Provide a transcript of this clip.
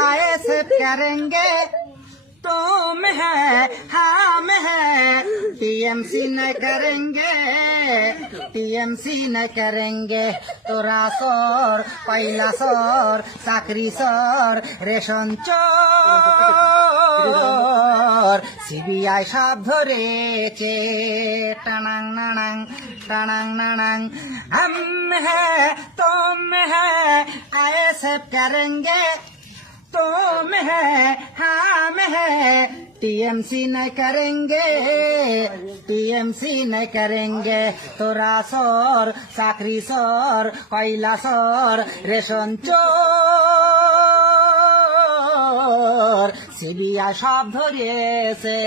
ISF करेंगे तुम है हम है टीएमसी न करेंगे टीएमसी न करेंगे তোরা সর পয়লা সর চাকরি সর রেশন চোর সিবিআই সব ধরেছে টানাং নানাং টানাং নানাং हम है तुम है आईएसएफ करेंगे तुम है हम है टीएमसी न करेंगे टीएमसी न करेंगे তোরা সর চাকরি সর কয়লা সর রেশন চোর সিবিআই সব ধরেছে